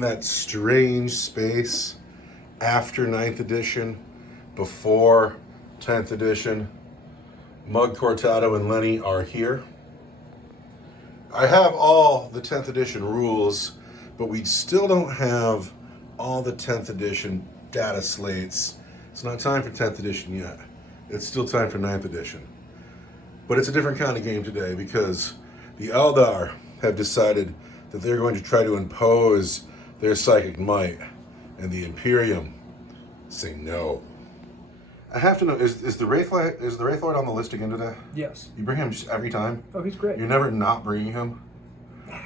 in that strange space after 9th edition, before 10th edition. Mug, Cortado, and Lenny are here. I have all the 10th edition rules, but we still don't have all the 10th edition data slates. It's not time for 10th edition yet. It's still time for 9th edition. But it's a different kind of game today because the Eldar have decided that they're going to try to impose their psychic might, and the Imperium say no. I have to know, is the Wraithlord on the list again today? Yes. You bring him every time? Oh, he's great. You're never not bringing him?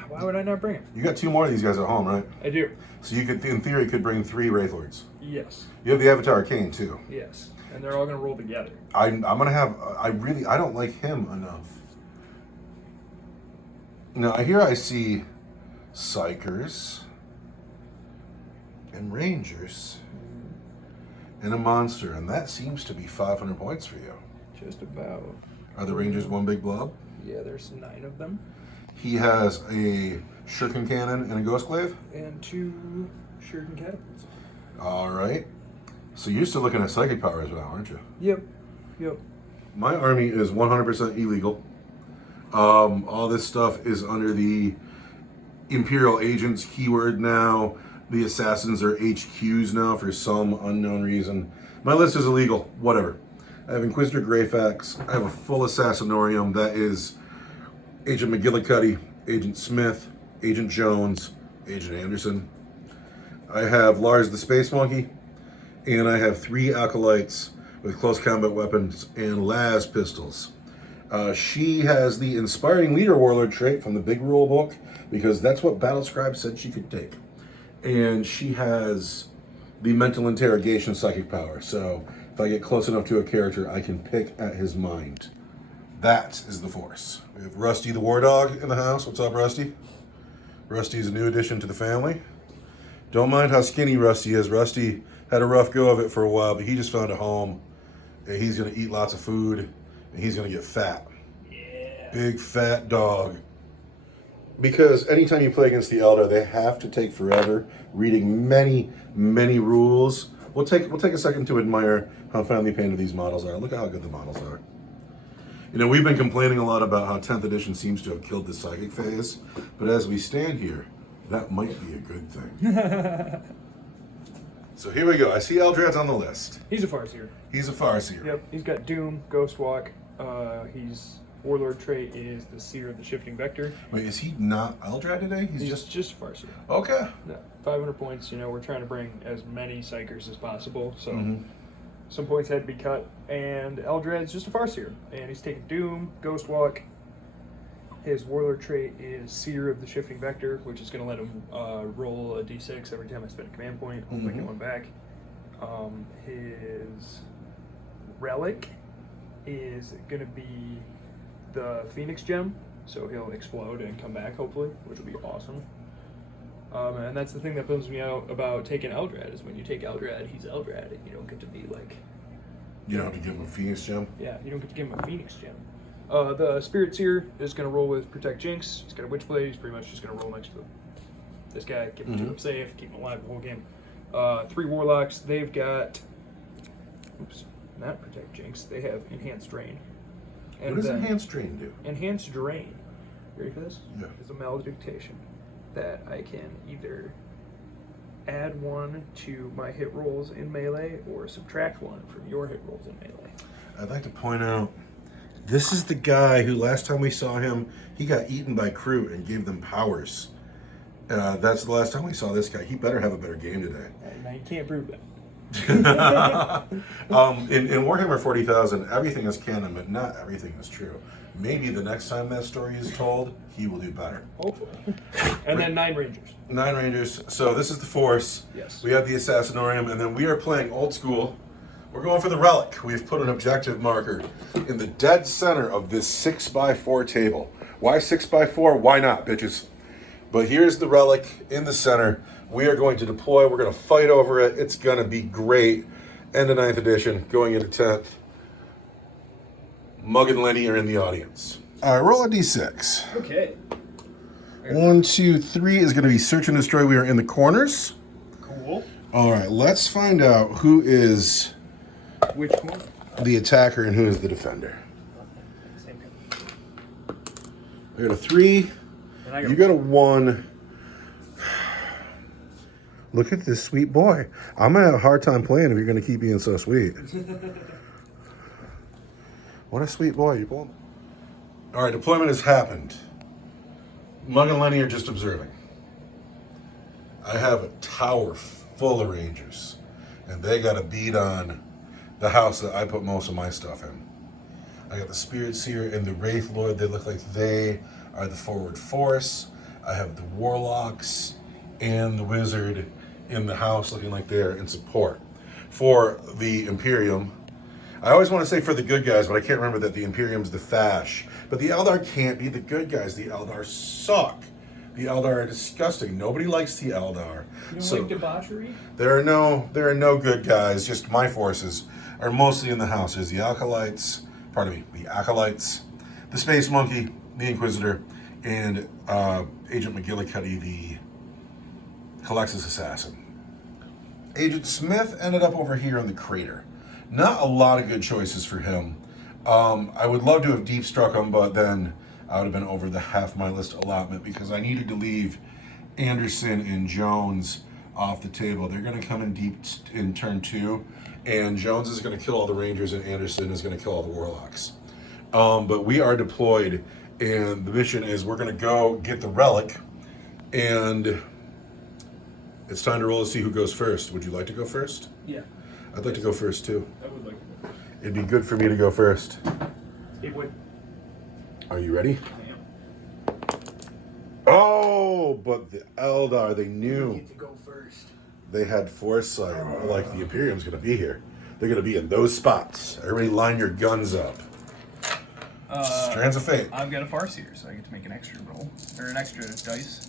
Why would I not bring him? You got 2 more of these guys at home, right? I do. So you could, in theory, could bring 3 Wraithlords. Yes. You have the Avatar Arcane too. Yes. And they're all going to roll together. I'm gonna have. I don't like him enough. Now here I see Psychers and Rangers and a monster, and that seems to be 500 points for you. Just about. Are the Rangers one big blob? Yeah, there's 9 of them. He has a shuriken cannon and a ghost glaive? And 2 shuriken catapults. All right. So you're still looking at psychic powers now, aren't you? Yep. Yep. My army is 100% illegal. All this stuff is under the Imperial Agents keyword now. The Assassins are HQs now for some unknown reason. My list is illegal. Whatever. I have Inquisitor Greyfax. I have a full Assassinorium that is Agent McGillicuddy, Agent Smith, Agent Jones, Agent Anderson. I have Lars the Space Monkey, and I have 3 Acolytes with close combat weapons and las pistols. She has the Inspiring Leader Warlord trait from the big rule book, because that's what Battlescribe said she could take. And she has the Mental Interrogation psychic power, so if I get close enough to a character, I can pick at his mind. That is the Force. We have Rusty the War Dog in the house. What's up, Rusty? Rusty is a new addition to the family. Don't mind how skinny Rusty is. Rusty had a rough go of it for a while, but he just found a home, and he's going to eat lots of food, and he's going to get fat. Yeah. Big fat dog. Because anytime you play against the Eldar, they have to take forever reading many, many rules. We'll take a second to admire how finely painted these models are. Look at how good the models are. You know, we've been complaining a lot about how 10th edition seems to have killed the psychic phase, but as we stand here, that might be a good thing. So here we go. I see Eldrad's on the list. He's a Farseer. He's a Farseer. Yep. He's got Doom, Ghostwalk. He's Warlord trait is the Seer of the Shifting Vector. Wait, is he not Eldrad today? He's just a Farseer. Okay. Yeah. 500 points. You know, we're trying to bring as many Psychers as possible, so some points had to be cut. And Eldrad's just a Farseer, and he's taking Doom, Ghostwalk. His Warlord trait is Seer of the Shifting Vector, which is going to let him roll a d6 every time I spend a command point. Hopefully get one back. His Relic is going to be the Phoenix Gem, so he'll explode and come back, hopefully, which will be awesome. And that's the thing that bums me out about taking Eldrad, is when you take Eldrad, he's Eldrad, and you don't get to be like... You don't have to give him a Phoenix Gem? Yeah, you don't get to give him a Phoenix Gem. The Spirit Seer is going to roll with Protect Jinx. He's got a Witchblade. He's pretty much just going to roll next to this guy, keep him him safe, keep him alive the whole game. 3 Warlocks. They've got... Oops, not Protect Jinx. They have Enhanced Drain. And what does Enhanced Drain do? Enhanced Drain, ready for this? Yeah. Is a malediction that I can either add 1 to my hit rolls in melee or subtract 1 from your hit rolls in melee. I'd like to point out, this is the guy who last time we saw him, he got eaten by Kroot and gave them powers. That's the last time we saw this guy. He better have a better game today. Now you can't prove that. In Warhammer 40,000, everything is canon, but not everything is true. Maybe the next time that story is told, he will do better. Hopefully. And then 9 Rangers. 9 Rangers. So this is the Force. Yes. We have the Assassinorium, and then we are playing old school. We're going for the Relic. We've put an objective marker in the dead center of this 6x4 table. Why 6x4? Why not, bitches? But here's the Relic in the center. We are going to deploy. We're going to fight over it. It's going to be great. End of 9th edition, going into 10th. Mug and Lenny are in the audience. All right, roll a d6. Okay. 1, 2, 3 is going to be search and destroy. We are in the corners. Cool. All right, let's find out who is Which one? the attacker and who is the defender. Same here. I got a 3. And I got You got a 1. Look at this sweet boy. I'm going to have a hard time playing if you're going to keep being so sweet. What a sweet boy. You pulled. All right, deployment has happened. Mug and Lenny are just observing. I have a tower full of Rangers, and they got a beat on the house that I put most of my stuff in. I got the Spirit Seer and the Wraith Lord. They look like they are the forward force. I have the Warlocks and the Wizard in the house looking like they're in support. For the Imperium, I always want to say for the good guys, but I can't remember that the Imperium's the Fash. But the Eldar can't be the good guys. The Eldar suck. The Eldar are disgusting. Nobody likes the Eldar. You don't like debauchery? There are no good guys. Just my forces are mostly in the house. There's the Acolytes, the Acolytes, the Space Monkey, the Inquisitor, and Agent McGillicuddy, the Calexis Assassin. Agent Smith ended up over here in the crater. Not a lot of good choices for him. I would love to have deep struck him, but then I would have been over the half my list allotment because I needed to leave Anderson and Jones off the table. They're going to come in deep in turn 2, and Jones is going to kill all the Rangers, and Anderson is going to kill all the Warlocks. But we are deployed, and the mission is we're going to go get the relic, and it's time to roll to see who goes first. Would you like to go first? Yeah. I'd like to go first, too. I would like to go first. It'd be good for me to go first. It would. Are you ready? I am. Oh, but the Eldar, they You knew. get to go first. They had foresight. Like the Imperium's going to be here. They're going to be in those spots. Everybody line your guns up. Strands of Fate. I've got a Farseer, so I get to make an extra roll. Or an extra dice.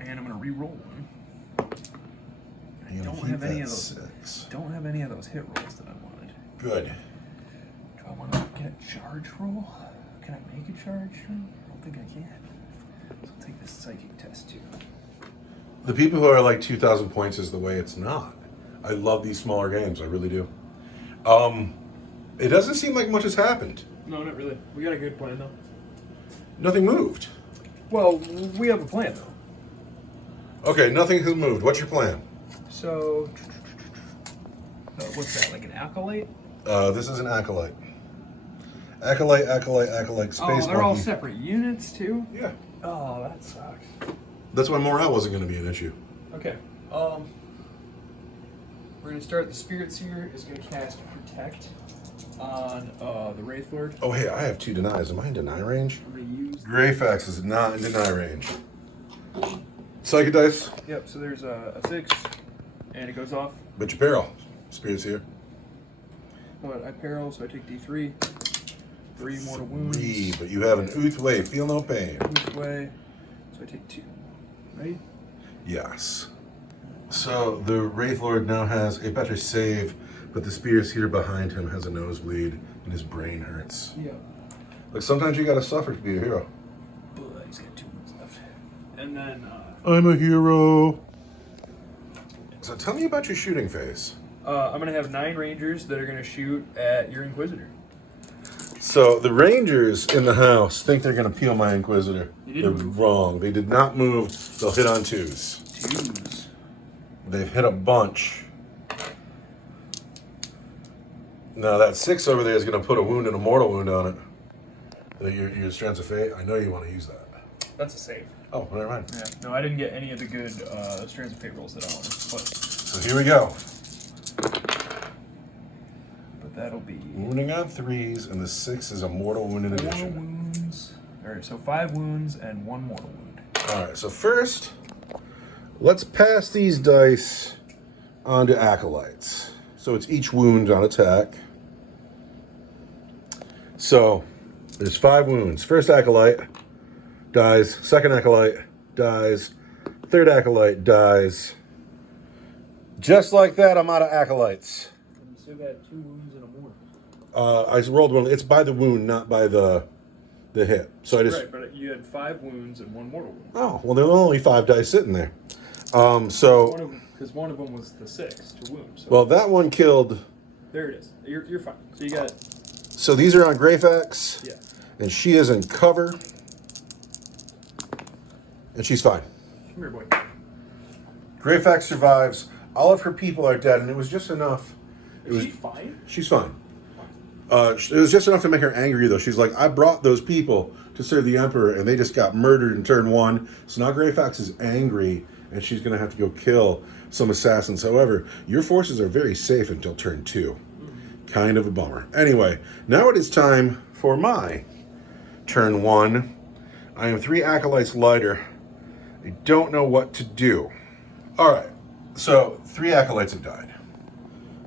And I'm going to re-roll one. I You're gonna don't keep have any that of those. 6. Don't have any of those hit rolls that I wanted. Good. Do I want to get a charge roll? Can I make a charge roll? I don't think I can. So I'll take this psychic test too. The people who are like 2,000 points is the way it's not. I love these smaller games. I really do. It doesn't seem like much has happened. No, not really. We got a good plan though. Nothing moved. Well, we have a plan though. Okay, nothing has moved. What's your plan? So, what's that? Like an acolyte? This is an Acolyte. Acolyte, Space they're all Monkey. separate units too. Yeah. Oh, that sucks. That's why morale wasn't going to be an issue. Okay. We're gonna start. The Spirit Seer is gonna cast Protect on the Wraith Lord. Oh, hey, I have 2 denies. Am I in deny range? I'm gonna use. Greyfax is not in deny range. Psychic dice. Yep. So there's a 6, and it goes off. But your peril. Spirit's here. But I peril, so I take D3. 3 mortal wounds. 3, but you have an Ulthwe. Feel no pain. Which way? So I take 2. Right? Yes. So the Wraith Lord now has a better save, but the Spear's here behind him has a nosebleed and his brain hurts. Yeah. Like sometimes you gotta suffer to be a hero. But he's got 2 wounds left. And then I'm a hero. So tell me about your shooting phase. I'm gonna have 9 Rangers that are gonna shoot at your Inquisitor. So the Rangers in the house think they're gonna peel my Inquisitor. You They're didn't move. wrong. They did not move. They'll hit on 2s. 2s. They've hit a bunch. Now that 6 over there is going to put a wound and a mortal wound on it. Your Strands of Fate, I know you want to use that. That's a save. Oh, never mind. Yeah. No, I didn't get any of the good Strands of Fate rolls that I wanted. So here we go. But that'll be Wounding on 3s, and the 6 is a mortal wound in 4 addition. wounds. Alright, so 5 wounds and 1 mortal wound. Alright, so first, let's pass these dice onto Acolytes. So it's each wound on attack. So there's 5 wounds. First Acolyte dies. Second Acolyte dies. Third Acolyte dies. Just like that, I'm out of Acolytes. You still got 2 wounds and a mortal. I rolled one. It's by the wound, not by the the hit. So I just... Right, but you had 5 wounds and 1 mortal wound. Oh, well, there were only 5 dice sitting there. So... Because one of them was the 6 to wound. So. Well, that one killed... There it is. You're fine. So you got... So these are on Greyfax. Yeah. And she is in cover. And she's fine. Come here, boy. Greyfax survives. All of her people are dead, and it was just enough. Is she fine? She's fine. It was just enough to make her angry, though. She's like, I brought those people to serve the Emperor, and they just got murdered in turn 1. So now Greyfax is angry, and she's going to have to go kill some assassins. However, your forces are very safe until turn 2. Kind of a bummer. Anyway, now it is time for my turn 1. I am 3 acolytes lighter. I don't know what to do. All right, so 3 acolytes have died.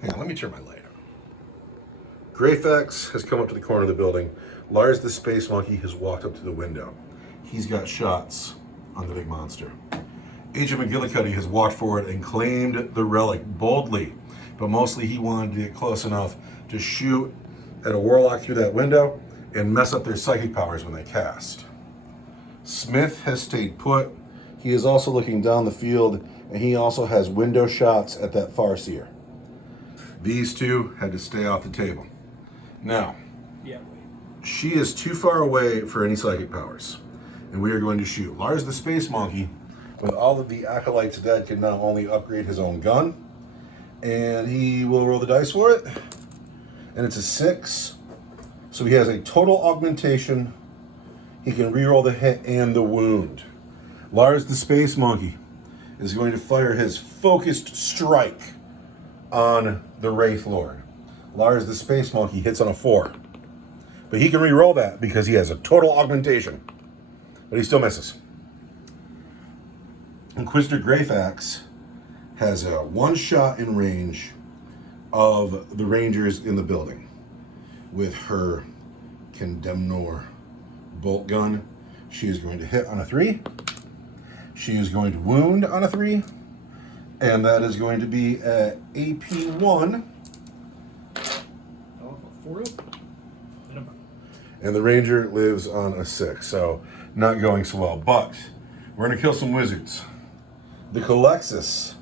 Hang on, let me turn my light on. Greyfax has come up to the corner of the building. Lars the Space Monkey has walked up to the window. He's got shots on the big monster. Agent McGillicuddy has walked forward and claimed the relic boldly, but mostly he wanted to get close enough to shoot at a warlock through that window and mess up their psychic powers when they cast. Smith has stayed put. He is also looking down the field, and he also has window shots at that Farseer. These 2 had to stay off the table. Now, Yeah. she is too far away for any psychic powers, and we are going to shoot. Lars the Space Monkey, with all of the acolytes dead, can now only upgrade his own gun, and he will roll the dice for it, and it's a 6, so he has a total augmentation. He can reroll the hit and the wound. Lars the Space Monkey is going to fire his focused strike on the Wraith Lord. Lars the Space Monkey hits on a 4. But he can re-roll that because he has a total augmentation. But he still misses. Inquisitor Greyfax has a 1 shot in range of the Rangers in the building with her Condemnor bolt gun. She is going to hit on a 3. She is going to wound on a 3. And that is going to be at AP1. Oh, 4 up. And the Ranger lives on a 6, so not going so well. But we're going to kill some wizards. The Colexis,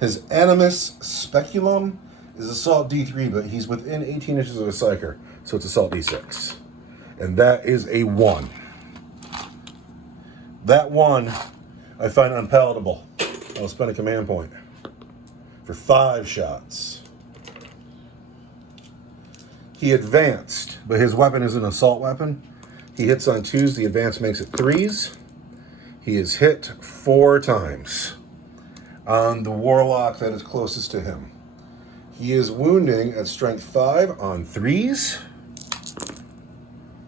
his Animus Speculum is Assault D3, but he's within 18 inches of a Psyker, so it's Assault D6. And that is a 1. That 1 I find unpalatable. I'll spend a command point for 5 shots. He advanced, but his weapon is an assault weapon. He hits on 2s, the advance makes it 3s. He is hit 4 times on the warlock that is closest to him. He is wounding at strength 5 on 3s.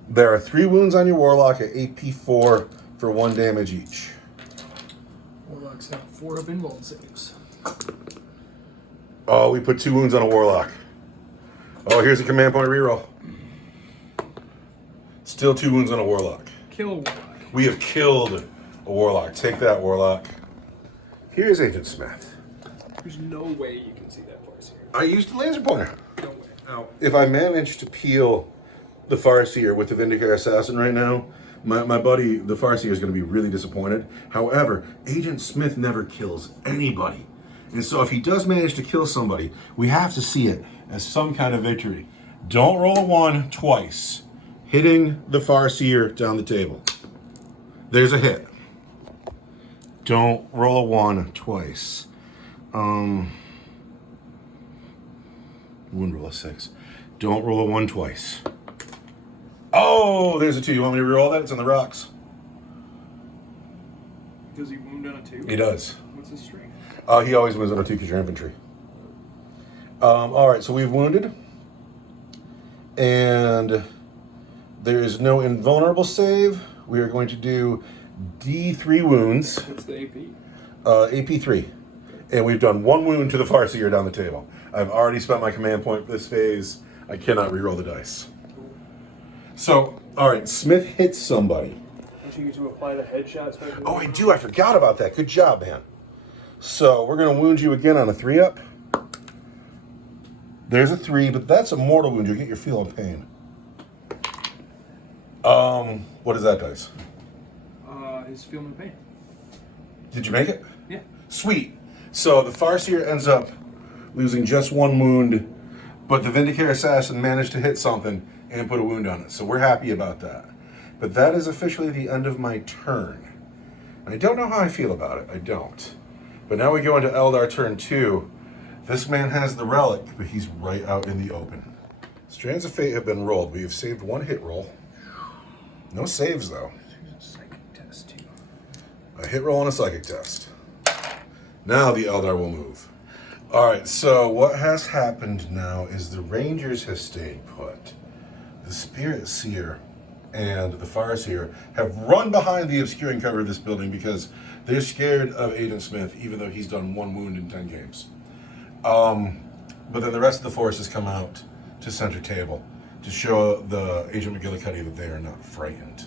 There are 3 wounds on your warlock at AP4 for 1 damage each. Warlocks have 4 up invuln saves. Oh, we put 2 wounds on a warlock. Oh, here's a command point reroll. Still 2 wounds on a warlock. Kill a warlock. We have killed a warlock. Take that, warlock. Here's Agent Smith. There's no way you can see that Farseer. I used a laser pointer. No way. Now, if I manage to peel the Farseer with the Vindicator Assassin right now, my buddy, the Farseer, is going to be really disappointed. However, Agent Smith never kills anybody. And so if he does manage to kill somebody, we have to see it as some kind of victory. Don't roll a 1 twice. Hitting the Farseer down the table. There's a hit. Don't roll a 1 twice. Wound roll a 6. Don't roll a 1 twice. Oh, there's a 2. You want me to reroll that? It's on the rocks. Does he wound on a 2? He does. What's his strength? He always wins on a 2 because you're infantry. All right, so we've wounded. And there is no invulnerable save. We are going to do D3 wounds. What's the AP? AP3. And we've done 1 wound to the Farseer down the table. I've already spent my command point for this phase. I cannot reroll the dice. So, all right, Smith hits somebody. Don't you get to apply the headshots? Oh, I do. I forgot about that. Good job, man. So we're going to wound you again on a 3-up. There's a 3, but that's a mortal wound. You'll get your feel of pain. What is that dice? His feeling the pain. Did you make it? Yeah. Sweet. So the Farseer ends up losing just one wound, but the Vindicare Assassin managed to hit something and put a wound on it. So we're happy about that. But that is officially the end of my turn. I don't know how I feel about it. I don't. But now we go into Eldar turn 2. This man has the relic, but he's right out in the open. Strands of Fate have been rolled. We have saved one hit roll. No saves, though. There's a psychic test, too. A hit roll and a psychic test. Now the Eldar will move. All right, so what has happened now is the Rangers have stayed put. The Spirit Seer and the Farseer have run behind the obscuring cover of this building because they're scared of Agent Smith, even though he's done 1 wound in 10 games. But then the rest of the force has come out to center table to show the Agent McGillicuddy that they are not frightened.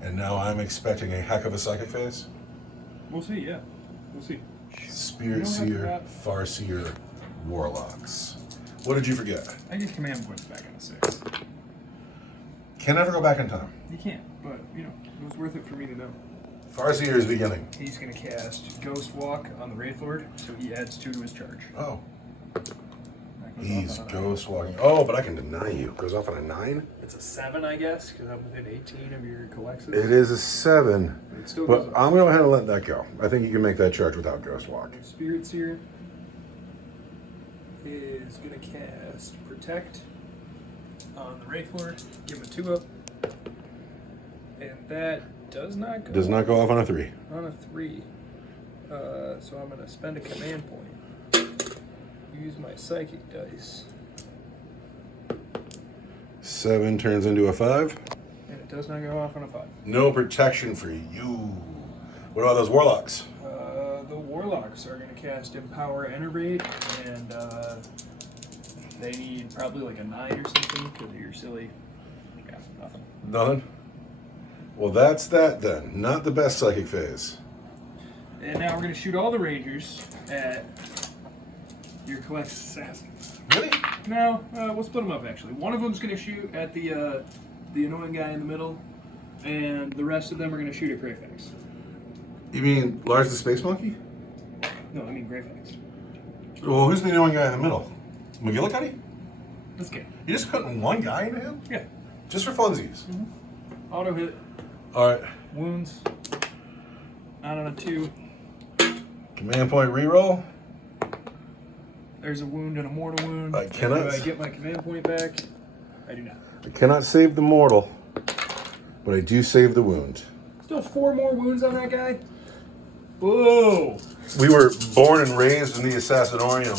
And now I'm expecting a heck of a psychic phase. We'll see, yeah. We'll see. Spirit Seer, Farseer, Warlocks. What did you forget? I get command points back on a 6. Can never go back in time. You can't, but, it was worth it for me to know. Farseer is beginning. He's going to cast Ghost Walk on the Wraith Lord, so he adds 2 to his charge. Oh. That goes He's off on ghost walking. Oh, but I can deny you. Goes off on a 9? It's a 7, I guess, because I'm within 18 of your collections. It is a 7. It still But goes I'm going to go ahead and let that go. I think you can make that charge without ghost walk. Spirit Seer is going to cast Protect on the Wraith Lord, give him a 2-up, and that does not go off on a 3. on a 3. So I'm going to spend a command point. Use my psychic dice. 7 turns into a 5. And it does not go off on a 5. No protection for you. What about those Warlocks? The Warlocks are going to cast Empower Enervate, and they need probably like a 9 or something because you're silly. Yeah, nothing. Nothing? Well, that's that then. Not the best psychic phase. And now we're going to shoot all the Rangers at your collected assassins. Really? No, we'll split them up actually. One of them's going to shoot at the annoying guy in the middle, and the rest of them are going to shoot at Greyfax. You mean Lars the Space Monkey? No, I mean Greyfax. Well, who's the annoying guy in the middle? McGillicuddy? This guy. You're just putting one guy into him? Yeah. Just for funsies? Mm-hmm. Auto hit. Alright. Wounds. Not on a 2. Command point reroll. There's a wound and a mortal wound. I cannot. Do I get my command point back? I do not. I cannot save the mortal, but I do save the wound. Still 4 more wounds on that guy? Whoa! We were born and raised in the Assassinorium.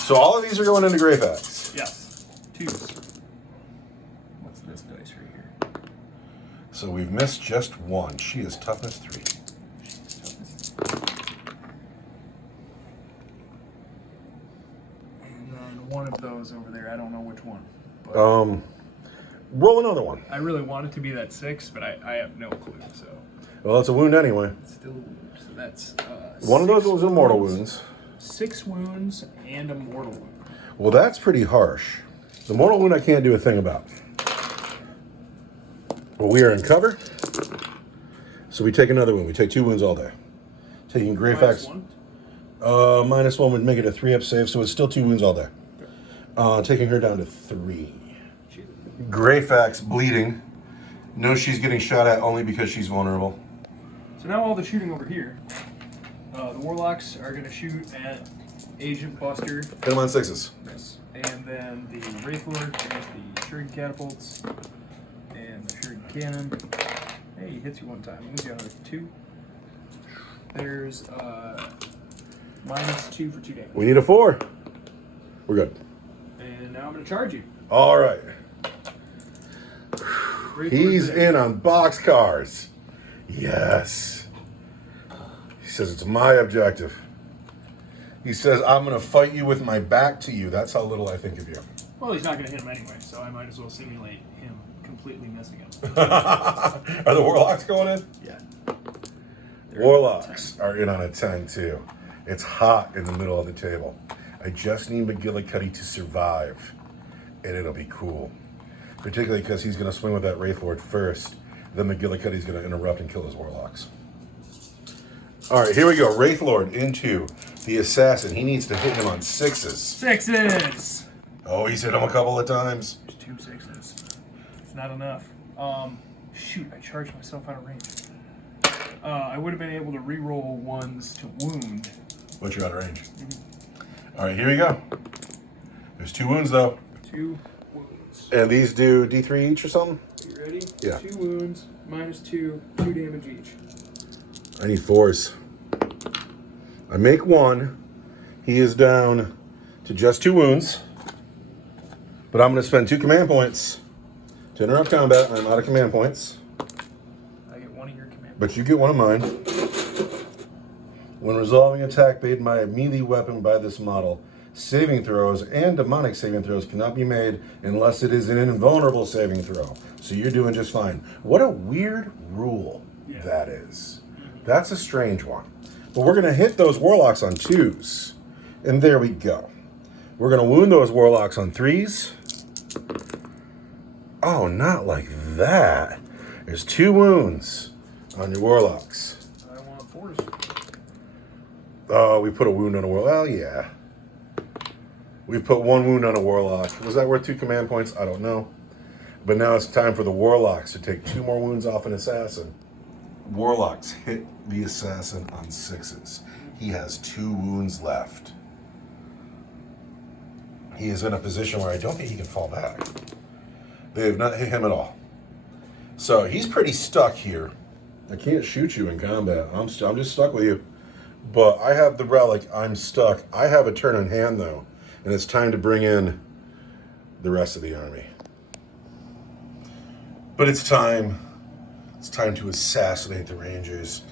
So all of these are going into Greyfax. Yes. 2s. What's this dice right here? So we've missed just 1. She is toughness 3. And then one of those over there, I don't know which one. But Roll another one. I really want it to be that 6, but I have no clue, so. Well, it's a wound anyway. Still, so that's One of those 6 was immortal wounds. 6 wounds and a mortal wound. Well, that's pretty harsh. The mortal wound I can't do a thing about. Well, we are in cover. So we take another wound. We take 2 wounds all day. Taking Greyfax. -1 would make it a 3-up save, so it's still 2 wounds all day. Taking her down to 3. Greyfax bleeding. Knows she's getting shot at only because she's vulnerable. So now all the shooting over here, the Warlocks are going to shoot at Agent Buster. Hit them on 6s. Yes. And then the Wraith Lord has the Shuriken Catapults and the Shuriken Cannon. Hey, he hits you one time. Moves you on with 2. There's -2 for 2 damage. We need a 4. We're good. And now I'm going to charge you. All right. Wraith He's Lord's in on boxcars. Yes. He says it's my objective. He says I'm going to fight you with my back to you. That's how little I think of you. Well, he's not going to hit him anyway, so I might as well simulate him completely missing him. Are the Warlocks going in? Yeah. Warlocks are in on a 10 too. It's hot in the middle of the table. I just need McGillicuddy to survive, and it'll be cool. particularly because he's going to swing with that Wraith Lord first. Then McGillicuddy's going to interrupt and kill his Warlocks. All right, here we go. Wraith Lord into the Assassin. He needs to hit him on 6s. 6s! Oh, he's hit him a couple of times. There's 2 6s. It's not enough. Shoot, I charged myself out of range. I would have been able to re-roll 1s to wound. But you're out of range. All right, here we go. There's 2 wounds, though. 2 wounds. And these do D3 each or something? Are you ready? Yeah. 2 wounds, -2, 2 damage each. I need 4s. I make 1. He is down to just 2 wounds. But I'm going to spend 2 command points to interrupt combat. I'm out of command points. I get 1 of your command. But you get 1 of mine. When resolving attack made by a melee weapon by this model, saving throws and demonic saving throws cannot be made unless it is an invulnerable saving throw. So you're doing just fine. What a weird rule that is. That's a strange one. But we're going to hit those Warlocks on 2s. And there we go. We're going to wound those Warlocks on 3s. Oh, not like that. There's 2 wounds on your Warlocks. I want 4s. Oh, we put a wound on a Warlock. Well, yeah. We've put 1 wound on a Warlock. Was that worth 2 command points? I don't know. But now it's time for the Warlocks to take 2 more wounds off an Assassin. Warlocks hit the Assassin on 6s. He has 2 wounds left. He is in a position where I don't think he can fall back. They have not hit him at all. So he's pretty stuck here. I can't shoot you in combat. I'm just stuck with you. But I have the relic. I'm stuck. I have a turn in hand, though. And it's time to bring in the rest of the army. But it's time. It's time to assassinate the Rangers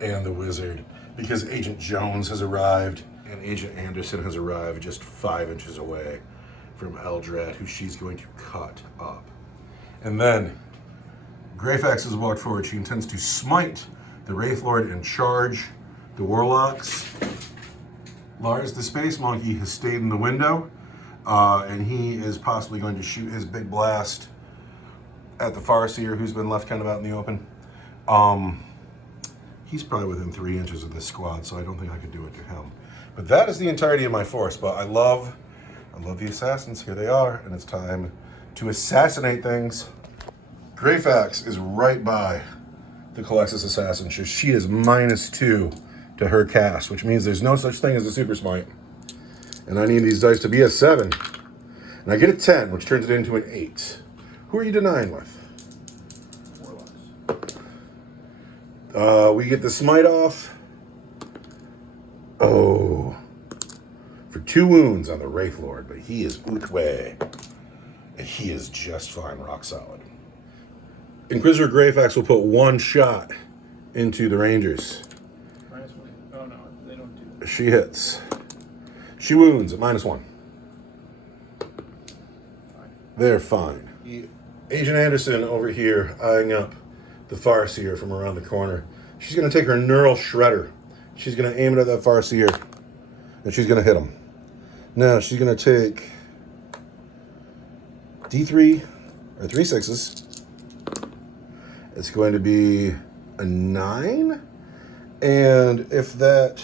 and the Wizard. Because Agent Jones has arrived. And Agent Anderson has arrived just 5 inches away from Eldrad, who she's going to cut up. And then Greyfax has walked forward. She intends to smite the Wraith Lord and charge the Warlocks. Lars the Space Monkey has stayed in the window, and he is possibly going to shoot his big blast at the Farseer, who's been left kind of out in the open. He's probably within 3 inches of this squad, so I don't think I could do it to him. But that is the entirety of my force. But I love the Assassins. Here they are, and it's time to assassinate things. Greyfax is right by the Colexis Assassin. She is -2 to her cast, which means there's no such thing as a super smite. And I need these dice to be a 7. And I get a 10, which turns it into an 8. Who are you denying with? Warlocks. We get the smite off. Oh. For 2 wounds on the Wraith Lord, but he is Ulthwe. And he is just fine, rock solid. Inquisitor Greyfax will put 1 shot into the Rangers. -1. Oh, no, they don't do that. She hits. She wounds at -1. Fine. They're fine. Agent Anderson over here eyeing up the Farseer from around the corner. She's going to take her Neural Shredder. She's going to aim it at that Farseer. And she's going to hit him. Now she's going to take D3, or 3 6s. It's going to be a 9. And if that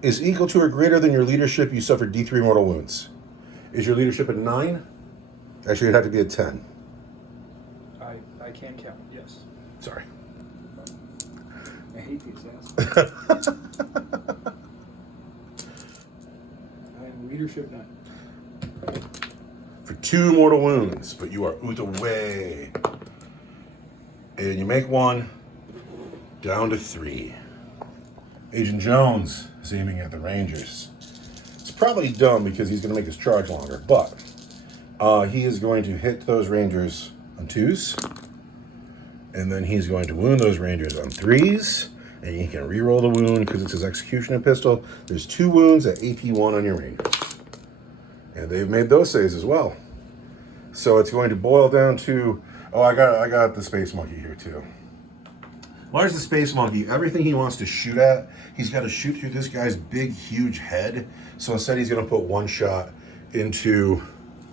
is equal to or greater than your leadership, you suffer D3 mortal wounds. Is your leadership a 9? Actually, it'd have to be a 10. I can count, yes. Sorry. I hate these asses. I am leadership 9. For 2 mortal wounds, but you are Ulthwe. And you make 1 down to 3. Agent Jones is aiming at the Rangers. It's probably dumb because he's going to make his charge longer, but he is going to hit those Rangers on 2s. And then he's going to wound those Rangers on 3s. And he can re-roll the wound because it's his executioner pistol. There's 2 wounds at AP1 on your Rangers. And they've made those saves as well. So it's going to boil down to... Oh, I got the Space Monkey here too. Lars the Space Monkey, everything he wants to shoot at, he's got to shoot through this guy's big, huge head. So instead he's going to put 1 shot into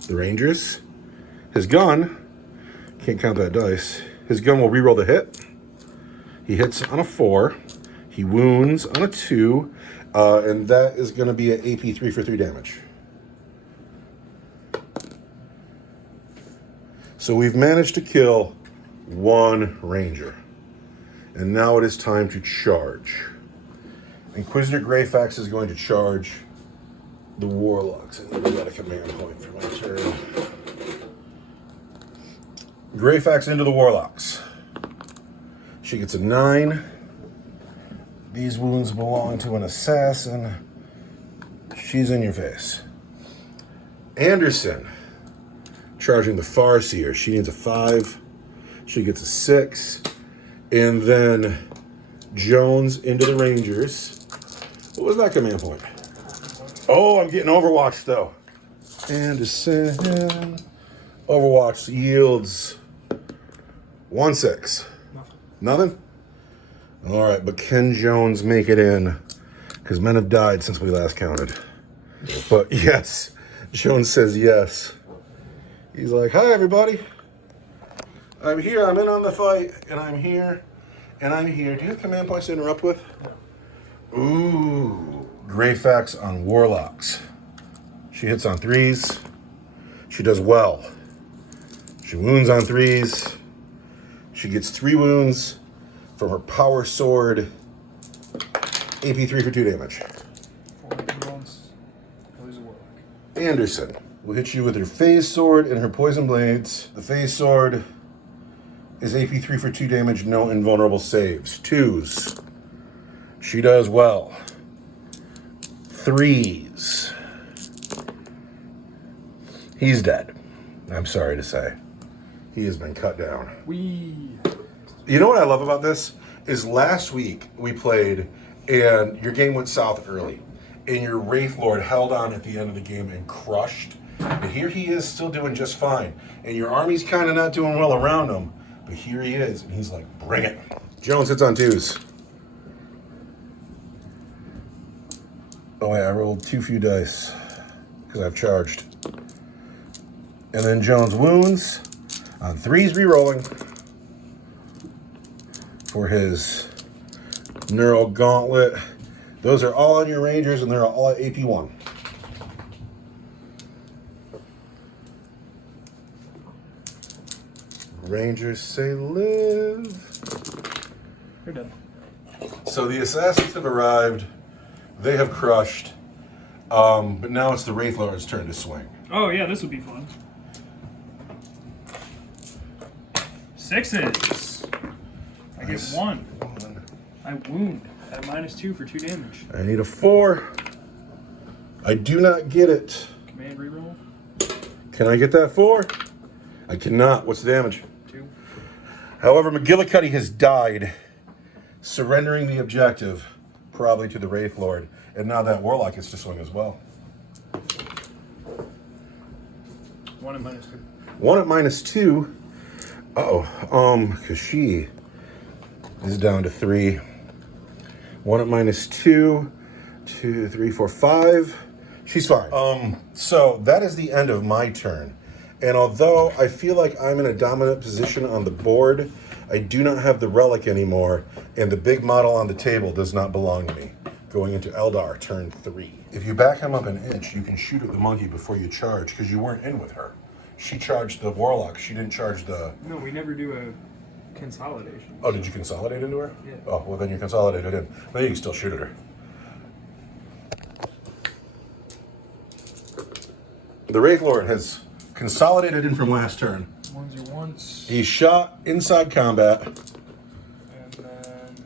the Rangers. His gun, can't count that dice. His gun will reroll the hit. He hits on a 4. He wounds on a 2. And that is going to be an AP 3 for 3 damage. So we've managed to kill 1 ranger. And now it is time to charge. Inquisitor Greyfax is going to charge the warlocks. I never got a command point for my turn. Greyfax into the warlocks. She gets a 9. These wounds belong to an assassin. She's in your face. Anderson, charging the Farseer. She needs a 5. She gets a 6. And then Jones into the Rangers. What was that command point? Oh, I'm getting Overwatch though. Anderson. Overwatch yields 1-6. Nothing? All right, but can Jones make it in? Because men have died since we last counted. But yes, Jones says yes. He's like, hi, everybody. I'm here. I'm in on the fight, and I'm here, and I'm here. Do you have command points to interrupt with? No. Ooh, Greyfax on Warlocks. She hits on 3s. She does well. She wounds on 3s. She gets 3 wounds from her power sword. AP 3 for 2 damage. 4 wounds. Lose a warlock. Anderson will hit you with her phase sword and her poison blades. The phase sword is AP 3 for 2 damage, no invulnerable saves. 2s. She does well. 3s. He's dead. I'm sorry to say. He has been cut down. You know what I love about this? Is last week we played and your game went south early. And your Wraith Lord held on at the end of the game and crushed. And here he is still doing just fine. And your army's kind of not doing well around him. But here he is, and he's like, bring it. Jones hits on 2s. Oh wait, I rolled too few dice because I've charged. And then Jones wounds on 3s rerolling for his Neural Gauntlet. Those are all on your Rangers, and they're all at AP 1. Rangers say live. You're done. So the assassins have arrived. They have crushed. But now it's the Wraith Lord's turn to swing. Oh yeah, this would be fun. 6s. I get 1. I wound at -2 for 2 damage. I need a 4. I do not get it. Command reroll. Can I get that 4? I cannot. What's the damage? 2. However, McGillicuddy has died, surrendering the objective, probably to the Wraith Lord. And now that Warlock gets to swing as well. 1 at -2. 1 at -2. Because she is down to 3. 1 at -2. 2, 3, 4, 5. She's fine. So that is the end of my turn. And although I feel like I'm in a dominant position on the board, I do not have the relic anymore, and the big model on the table does not belong to me. Going into Eldar, turn 3. If you back him up an inch, you can shoot at the monkey before you charge, because you weren't in with her. She charged the Warlock. She didn't charge the... No, we never do a consolidation. Oh, did you consolidate into her? Yeah. Oh, well then you consolidated in. Then you can still shoot at her. The Wraith Lord has consolidated in from last turn. 1s your once. He's shot inside combat. And then...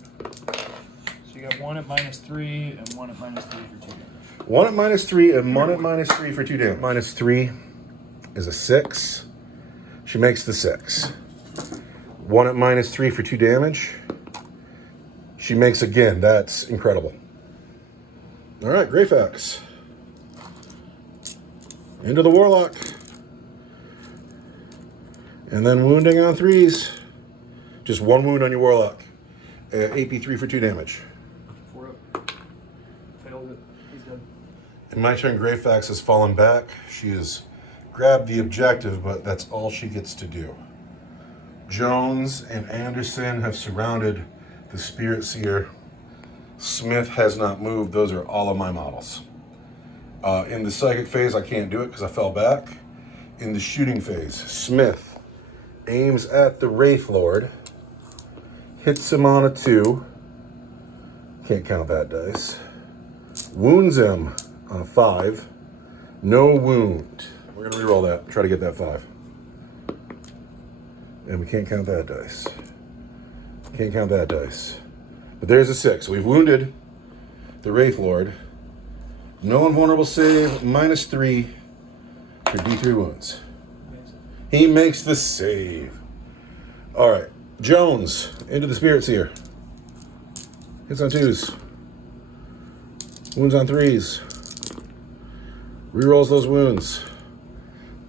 So you got 1 at -3 and 1 at -3 for 2 damage. 1 at -3 and 1 at -3 for 2 damage. -3 is a 6. She makes the 6. 1 at -3 for 2 damage. She makes again. That's incredible. All right, Greyfax. Into the Warlock. And then wounding on 3s. Just 1 wound on your Warlock. AP 3 for 2 damage. 4 up. Failed it. He's dead. In my turn, Greyfax has fallen back. She is grab the objective, but that's all she gets to do. Jones and Anderson have surrounded the Spirit Seer. Smith has not moved. Those are all of my models. In the psychic phase, I can't do it because I fell back. In the shooting phase, Smith aims at the Wraith Lord, hits him on a 2. Can't count that dice. Wounds him on a 5. No wound. We're going to reroll that. Try to get that 5. And we can't count that dice. Can't count that dice. But there's a 6. We've wounded the Wraith Lord. No invulnerable save, -3 for D3 wounds. He makes the save. All right. Jones into the Spirit Seer. Hits on 2s. Wounds on 3s. Rerolls those wounds.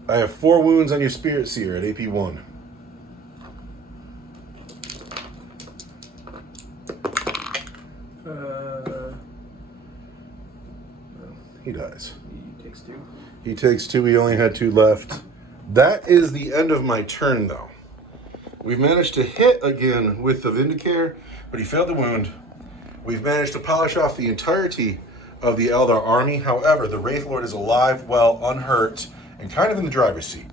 I have 4 wounds on your Spirit Seer at AP 1. He dies. He takes 2. He takes 2. He only had 2 left. That is the end of my turn, though. We've managed to hit again with the Vindicare, but he failed the wound. We've managed to polish off the entirety of the Eldar army. However, the Wraith Lord is alive, well, unhurt, and kind of in the driver's seat.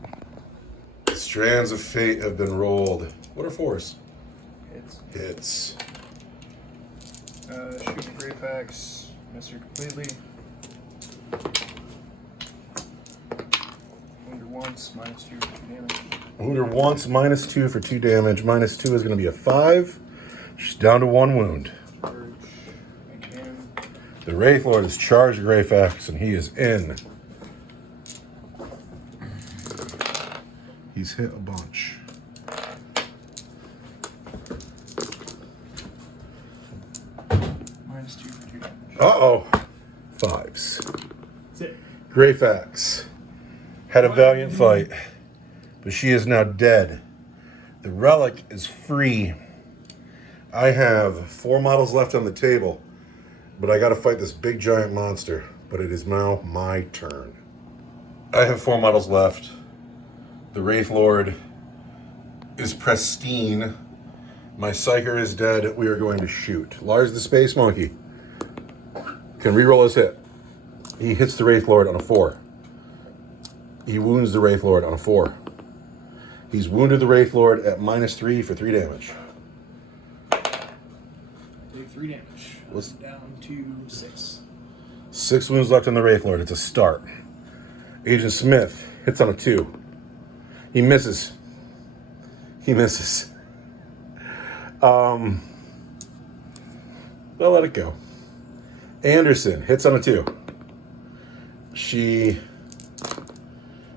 Strands of Fate have been rolled. What are 4s? Hits. Shooting Great Axe. Miss her completely. Wounded once, -2 for 2 damage. Wounded once, -2 for 2 damage. -2 is going to be a 5. She's down to 1 wound. Charge again. The Wraith Lord has charged Greyfax, and he is in. He's hit a bunch. -2 for 2 damage. Uh-oh. 5s. That's it. Greyfax had a valiant fight, but she is now dead. The relic is free. I have 4 models left on the table, but I got to fight this big giant monster. But it is now my turn. I have 4 models left. The Wraith Lord is pristine. My Psyker is dead. We are going to shoot. Lars the Space Monkey can reroll his hit. He hits the Wraith Lord on a 4. He wounds the Wraith Lord on a 4. He's wounded the Wraith Lord at -3 for 3 damage. Take 3 damage. What's- Down to 6. 6 wounds left on the Wraith Lord. It's a start. Agent Smith hits on a 2. He misses. He misses. They'll let it go. Anderson hits on a 2. She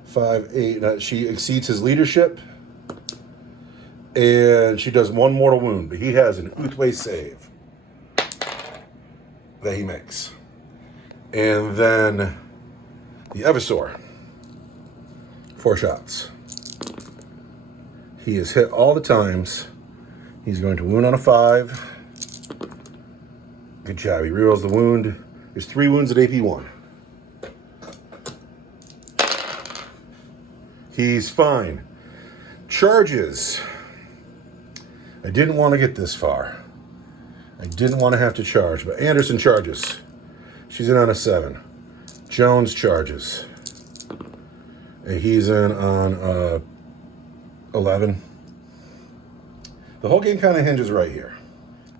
5, 8. She exceeds his leadership, and she does 1 mortal wound. But he has an Ulthwe save that he makes, and then the Eversor 4 shots. He is hit all the times. He's going to wound on a 5. Good job. He rerolls the wound. There's 3 wounds at AP 1. He's fine. Charges. I didn't want to get this far. I didn't want to have to charge, but Anderson charges. She's in on a 7. Jones charges. And he's in on 11. The whole game kind of hinges right here.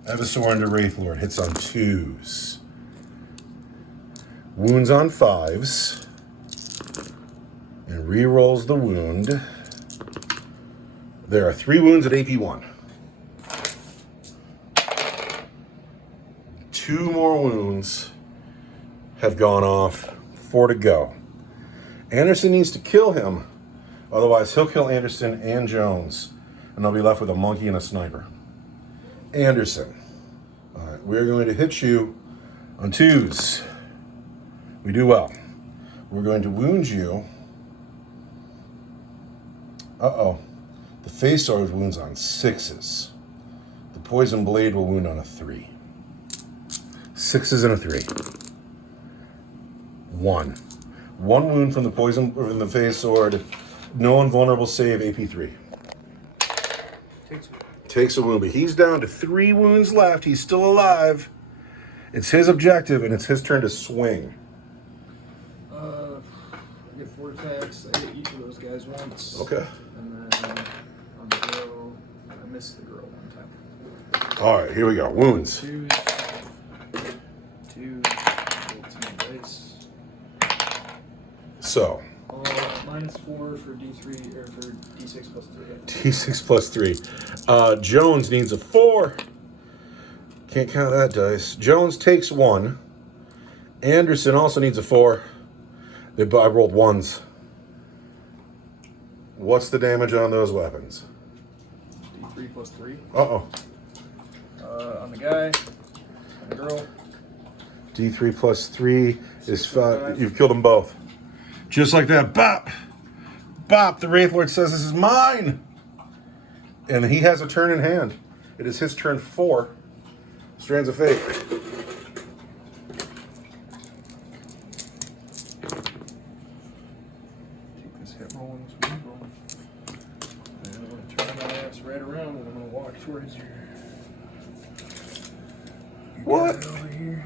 Eversor into Wraith Lord hits on 2s. Wounds on 5s. And re-rolls the wound. There are 3 wounds at AP 1. 2 more wounds have gone off. 4 to go. Anderson needs to kill him. Otherwise, he'll kill Anderson and Jones. And they'll be left with a monkey and a sniper. Anderson. All right, we're going to hit you on 2s. We do well. We're going to wound you. Uh-oh. The face sword wounds on 6s. The poison blade will wound on a 3. 6s and a 3. 1. 1 wound from the poison from the phase sword. No invulnerable save, AP3. Takes a wound, but he's down to 3 wounds left. He's still alive. It's his objective, and it's his turn to swing. I get 4 attacks. I hit each of those guys once. Okay. And then on the girl, I missed the girl one time. All right, here we go. Wounds. 2, 18 dice. So. -4 for D3 or for D6 plus 3. D6 plus 3. Jones needs a 4. Can't count that dice. Jones takes 1. Anderson also needs a 4. I rolled 1s. What's the damage on those weapons? D3 plus 3. Uh-oh. On the guy, on the girl. D3 plus 3 is 5. You've killed them both. Just like that. Bop! Bop! The Wraith Lord says, this is mine! And he has a turn in hand. It is his turn 4. Strands of Fate. Take this hit roll and this wound roll. And I'm going to turn my ass right around and I'm going to walk towards you. What? Over here.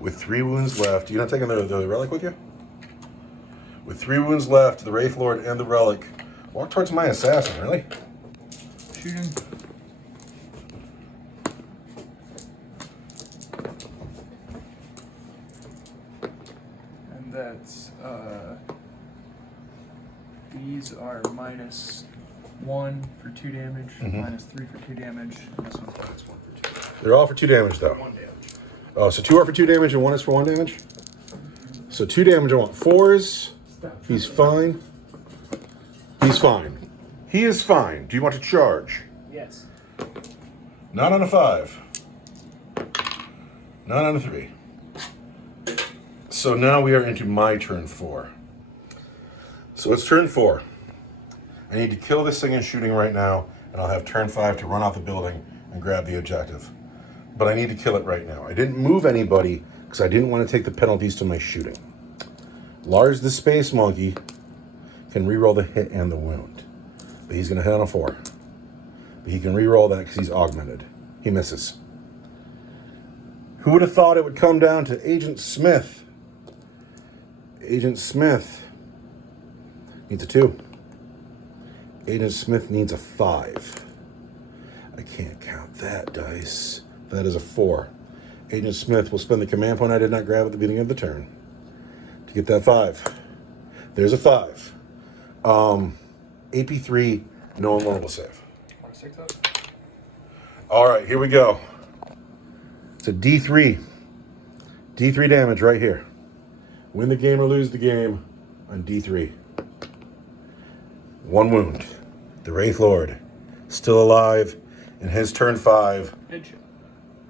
With 3 wounds left. You're not taking the relic with you? With 3 wounds left, the Wraith Lord and the relic. Walk towards my assassin, really? Shooting. And that's, these are -1 for 2 damage, -3 for 2 damage, and this one's -1 for 2. They're all for 2 damage, though. 1 damage. Oh, so 2 are for 2 damage and 1 is for 1 damage? So 2 damage, I want 4s. He's fine. He's fine. He is fine. Do you want to charge? Yes. Not on a 5. Not on a 3. So now we are into my turn 4. So it's turn 4. I need to kill this thing in shooting right now, and I'll have turn 5 to run out the building and grab the objective. But I need to kill it right now. I didn't move anybody because I didn't want to take the penalties to my shooting. Lars the Space Monkey can reroll the hit and the wound. But he's going to hit on a 4. But he can reroll that because he's augmented. He misses. Who would have thought it would come down to Agent Smith? Agent Smith needs a 2. Agent Smith needs a 5. I can't count that dice. That is a 4. Agent Smith will spend the command point I did not grab at the beginning of the turn to get that 5. There's a 5. AP3, no invulnerable save. All right, here we go. It's a D3. D3 damage right here. Win the game or lose the game on D3. 1 wound. The Wraith Lord, still alive, in his turn 5. Headshot.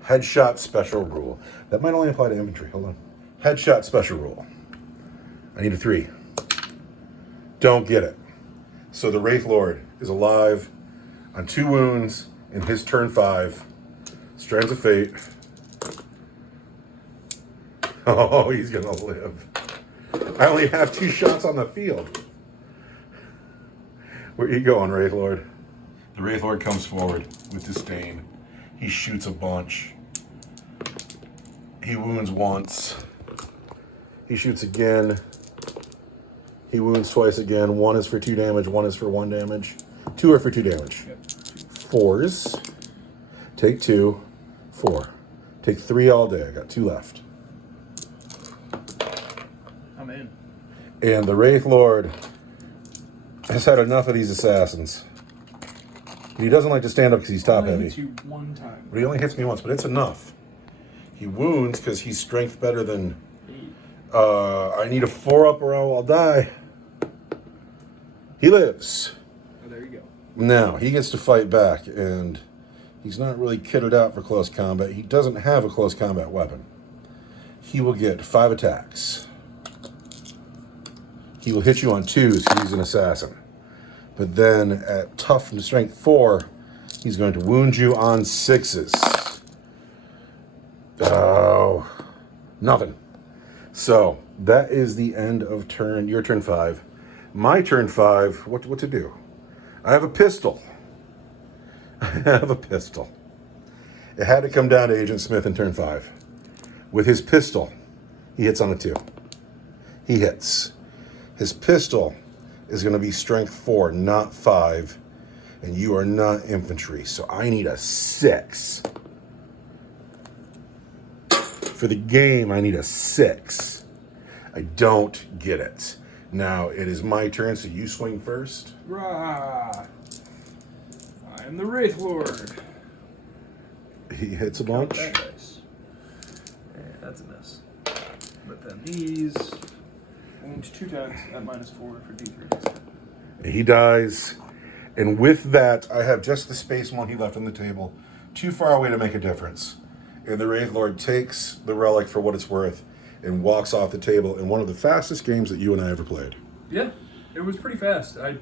Headshot special rule. That might only apply to infantry. Hold on. Headshot special rule. I need a 3. Don't get it. So the Wraith Lord is alive on 2 wounds in his turn 5. Strands of Fate. Oh, he's gonna live. I only have 2 shots on the field. Where you going, Wraith Lord? The Wraith Lord comes forward with disdain. He shoots a bunch. He wounds once. He shoots again. He wounds twice again. 1 is for 2 damage, 1 is for 1 damage. 2 are for 2 damage. Yep. 4s. Take 2. 4. Take 3 all day. I got 2 left. I'm in. And the Wraith Lord has had enough of these assassins. He doesn't like to stand up because he's top heavy. Hits you 1 time. But he only hits me once, but it's enough. He wounds because he's strength better than... I need a 4 up or I'll die. He lives. Oh, there you go. Now, he gets to fight back, and he's not really kitted out for close combat. He doesn't have a close combat weapon. He will get 5 attacks. He will hit you on 2s because he's an assassin. But then at tough and strength 4, he's going to wound you on 6s. Oh, nothing. So that is the end of your turn 5. My turn 5, what to do? I have a pistol. I have a pistol. It had to come down to Agent Smith in turn 5. With his pistol, he hits on a 2. He hits. His pistol is going to be strength 4, not 5. And you are not infantry, so I need a 6. For the game, I need a 6. I don't get it. Now, it is my turn, so you swing first. Rah! I am the Wraith Lord. He hits a bunch. That dice. And that's a miss. But then these wound 2 times at -4 for D3. He dies. And with that, I have just the space one he left on the table. Too far away to make a difference. And the Wraith Lord takes the relic for what it's worth and walks off the table in one of the fastest games that you and I ever played. Yeah, it was pretty fast. I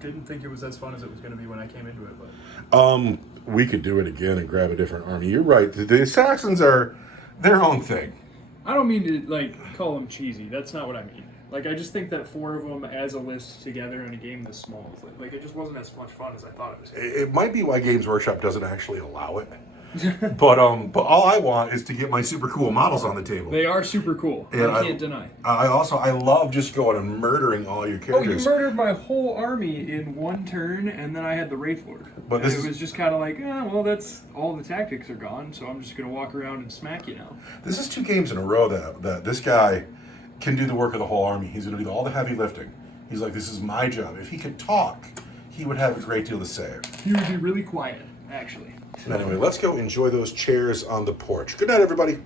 didn't think it was as fun as it was going to be when I came into it. But We could do it again and grab a different army. You're right. The assassins are their own thing. I don't mean to call them cheesy. That's not what I mean. I just think that 4 of them as a list together in a game this small, it just wasn't as much fun as I thought it was. It might be why Games Workshop doesn't actually allow it. but all I want is to get my super cool models on the table. They are super cool. And I can't deny. I love just going and murdering all your characters. Oh, you murdered my whole army in 1 turn, and then I had the Wraith Lord. But it was just kind of well, that's all the tactics are gone, so I'm just going to walk around and smack you now. This is 2 games in a row that this guy can do the work of the whole army. He's going to do all the heavy lifting. He's like, this is my job. If he could talk, he would have a great deal to say. He would be really quiet, actually. Anyway, let's go enjoy those chairs on the porch. Good night, everybody.